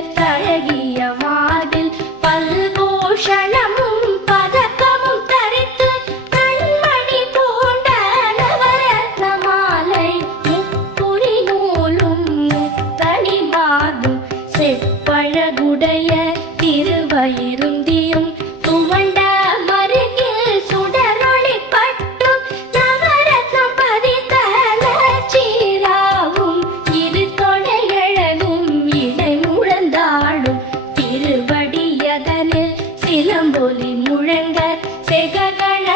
மிகத்தழகிய மார்பில் பல்பூஷணமும் பதக்கமும் தரித்து கண்மணி பூண்ட நவரத்ன மாலை முப்புரி நூலும் முத்தணி மாதும் செப்பழகுடைய திருவயிறு இளம்பொலி முழங்க செககண